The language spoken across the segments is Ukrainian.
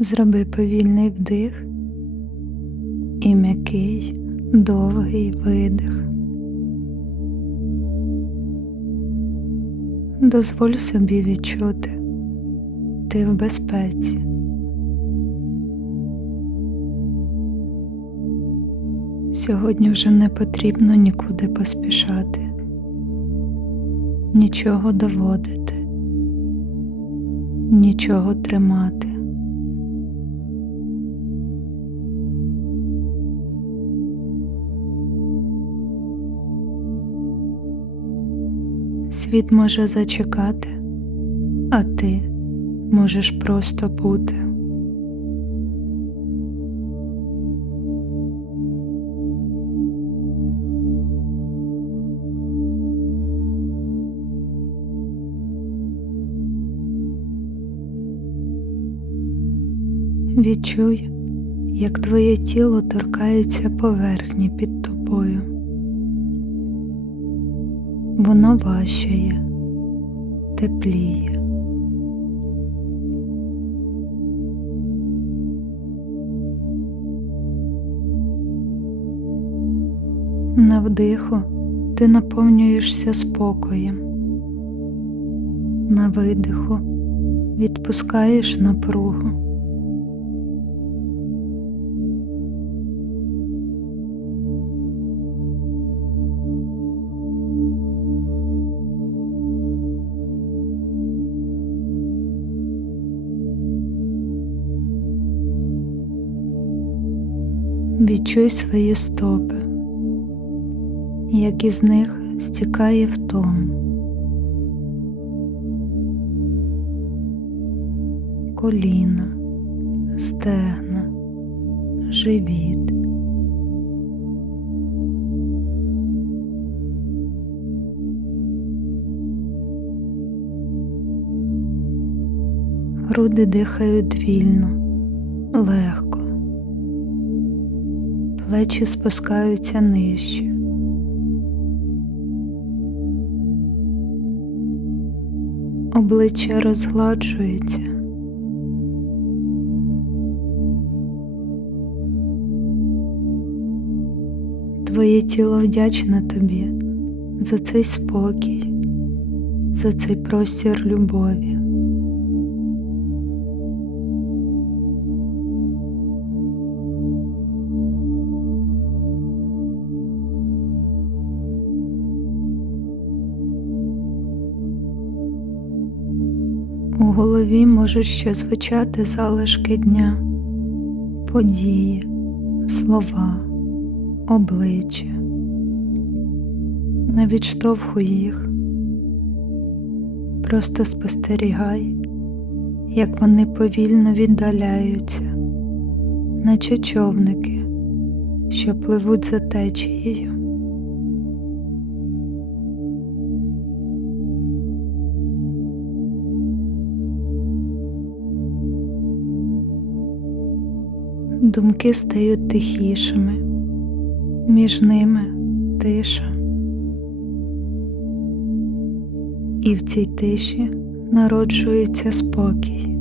Зроби повільний вдих і м'який довгий видих. Дозволь собі відчути, ти в безпеці. Сьогодні вже не потрібно нікуди поспішати, нічого доводити, нічого тримати. Світ може зачекати, а ти можеш просто бути. Відчуй, як твоє тіло торкається поверхні під тобою. Воно важчає, тепліє. На вдиху ти наповнюєшся спокоєм, на видиху відпускаєш напругу. Відчуй свої стопи, як із них стікає втому. Коліна, стегна, живіт. Груди дихають вільно, легко плечі спускаються нижче. Обличчя розгладжується. Твоє тіло вдячне тобі за цей спокій, за цей простір любові. Голові можуть ще звучати залишки дня, події, слова, обличчя. Не відштовхуй їх, просто спостерігай, як вони повільно віддаляються, наче човники, що пливуть за течією. Думки стають тихішими, між ними тиша. І в цій тиші народжується спокій.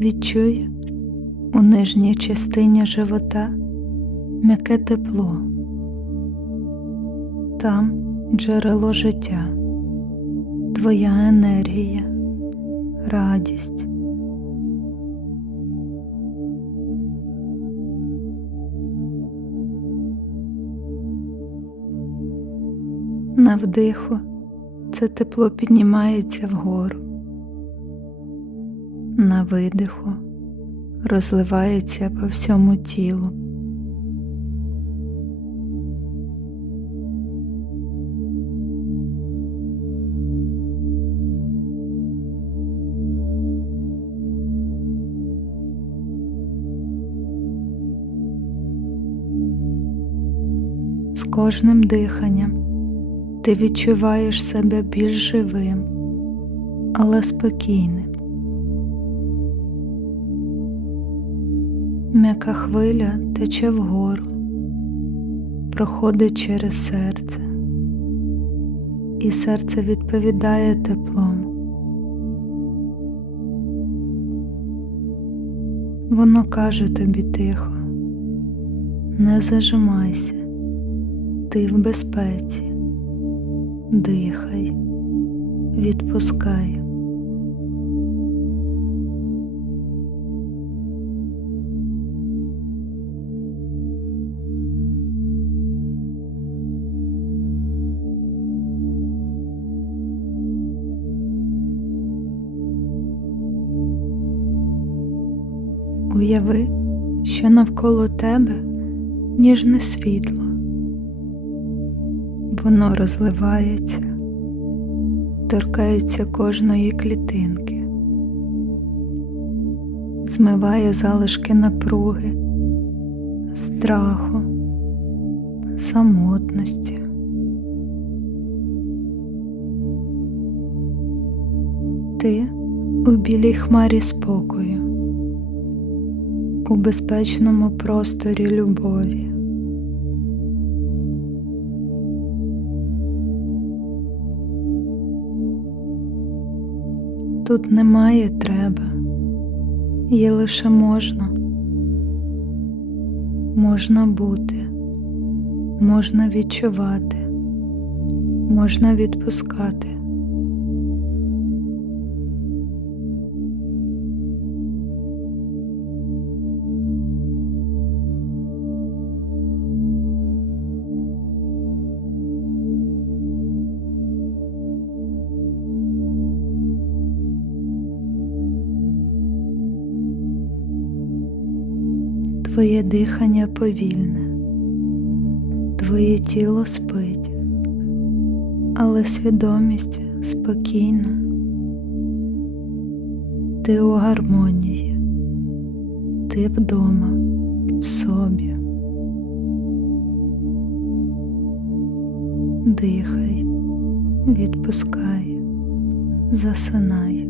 Відчуй у нижній частині живота м'яке тепло, там джерело життя, твоя енергія, радість. На вдиху це тепло піднімається вгору на видиху розливається по всьому тілу. З кожним диханням Ти відчуваєш себе більш живим, але спокійним. М'яка хвиля тече вгору, проходить через серце, і серце відповідає теплом. Воно каже тобі тихо, не зажимайся, ти в безпеці, дихай, відпускай. Уяви, що навколо тебе ніжне світло. Воно розливається, торкається кожної клітинки, змиває залишки напруги, страху, самотності. Ти у білій хмарі спокою у безпечному просторі любові. Тут немає треба, є лише можна. Можна бути, можна відчувати, можна відпускати. Твоє дихання повільне, твоє тіло спить, але свідомість спокійна. Ти у гармонії, ти вдома, в собі. Дихай, відпускай, засинай.